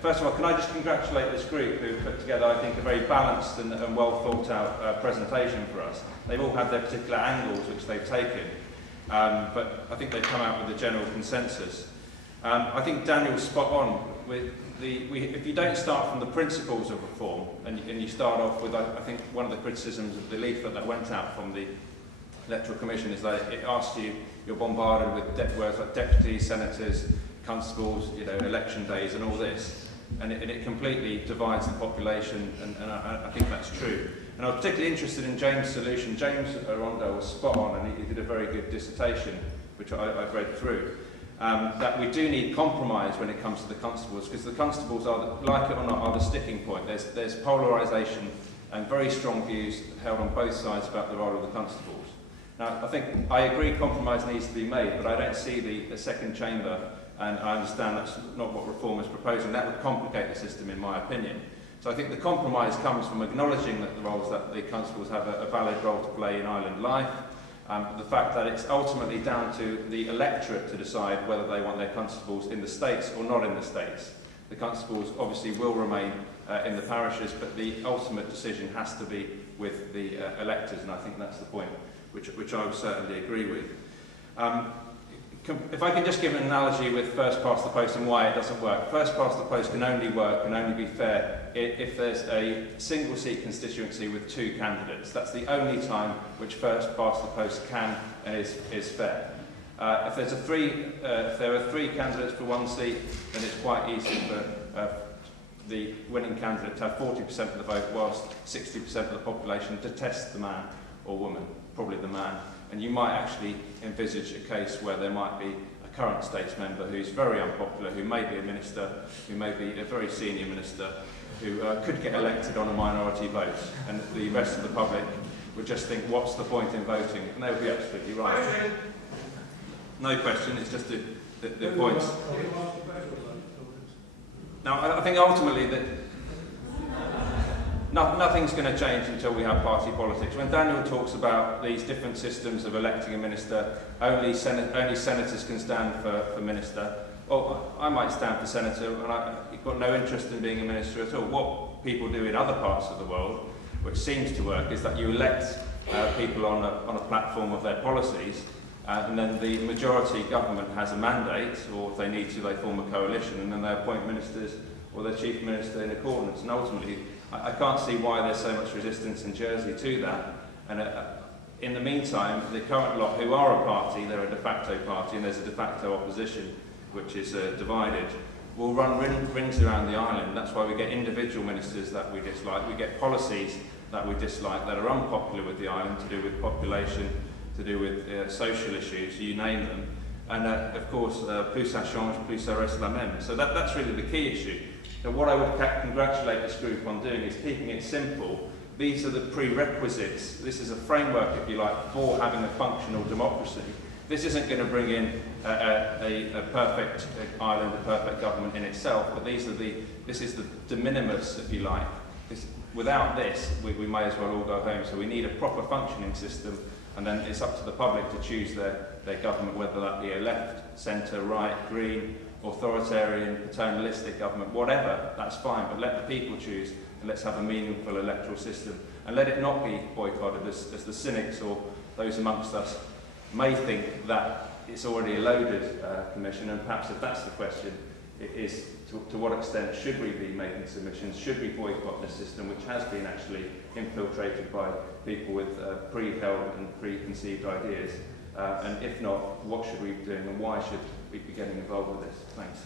First of all, can I just congratulate this group who put together, I think, a very balanced and well thought out presentation for us. They've all had their particular angles which they've taken, but I think they've come out with a general consensus. I think Daniel's spot on. With if you don't start from the principles of reform, and you start off with, I think one of the criticisms of the leaflet that went out from the Electoral Commission is that it asks you, you're bombarded with words like deputies, senators, constables, election days and all this. And it completely divides the population, and I think that's true. And I was particularly interested in James' solution. James Arundel was spot on, and he did a very good dissertation, which I've read through, that we do need compromise when it comes to the constables, because the constables, are, like it or not, are the sticking point. There's polarisation and very strong views held on both sides about the role of the constables. Now, I agree compromise needs to be made, but I don't see the second chamber, and I understand that's not what Reform is proposing. That would complicate the system, in my opinion. So I think the compromise comes from acknowledging that the roles that the constables have a valid role to play in Ireland life, the fact that it's ultimately down to the electorate to decide whether they want their constables in the States or not in the States. The constables obviously will remain in the parishes, but the ultimate decision has to be with the electors, and I think that's the point which I would certainly agree with. If I can just give an analogy with first past the post and why it doesn't work. First past the post can only work, can only be fair, if there's a single seat constituency with 2 candidates. That's the only time which first past the post can and is fair. If there are 3 candidates for 1 seat, then it's quite easy for the winning candidate to have 40% of the vote, whilst 60% of the population detest the man or woman, probably the man. And you might actually envisage a case where there might be a current States member who's very unpopular, who may be a minister, who may be a very senior minister, who could get elected on a minority vote, and the rest of the public would just think, what's the point in voting? And they would be absolutely right. No question, it's just the points. Now, I think ultimately that nothing's going to change until we have party politics. When Daniel talks about these different systems of electing a minister, only senators can stand for minister. Well, I might stand for senator, and I've got no interest in being a minister at all. What people do in other parts of the world, which seems to work, is that you elect people on a platform of their policies, and then the majority government has a mandate, or if they need to, they form a coalition, and then they appoint ministers or their chief minister in accordance. And ultimately, I can't see why there's so much resistance in Jersey to that. And in the meantime, the current lot, who are a party, they're a de facto party, and there's a de facto opposition, which is divided, will run rings around the island. That's why we get individual ministers that we dislike. We get policies that we dislike that are unpopular with the island, to do with population, to do with social issues, you name them. And of course, plus ça change, plus ça reste la même. So that's really the key issue. Now, what I would congratulate this group on doing is keeping it simple. These are the prerequisites. This is a framework, if you like, for having a functional democracy. This isn't going to bring in a perfect island, a perfect government in itself, but this is the de minimis, if you like. Without this, we may as well all go home. So we need a proper functioning system, and then it's up to the public to choose their government, whether that be a left, centre, right, green, authoritarian, paternalistic government, whatever, that's fine, but let the people choose, and let's have a meaningful electoral system. And let it not be boycotted as the cynics or those amongst us may think that it's already a loaded commission, and perhaps if that's the question, it is to what extent should we be making submissions, should we boycott this system, which has been actually infiltrated by people with pre-held and preconceived ideas, and if not, what should we be doing and why should we be getting involved with this? Thanks.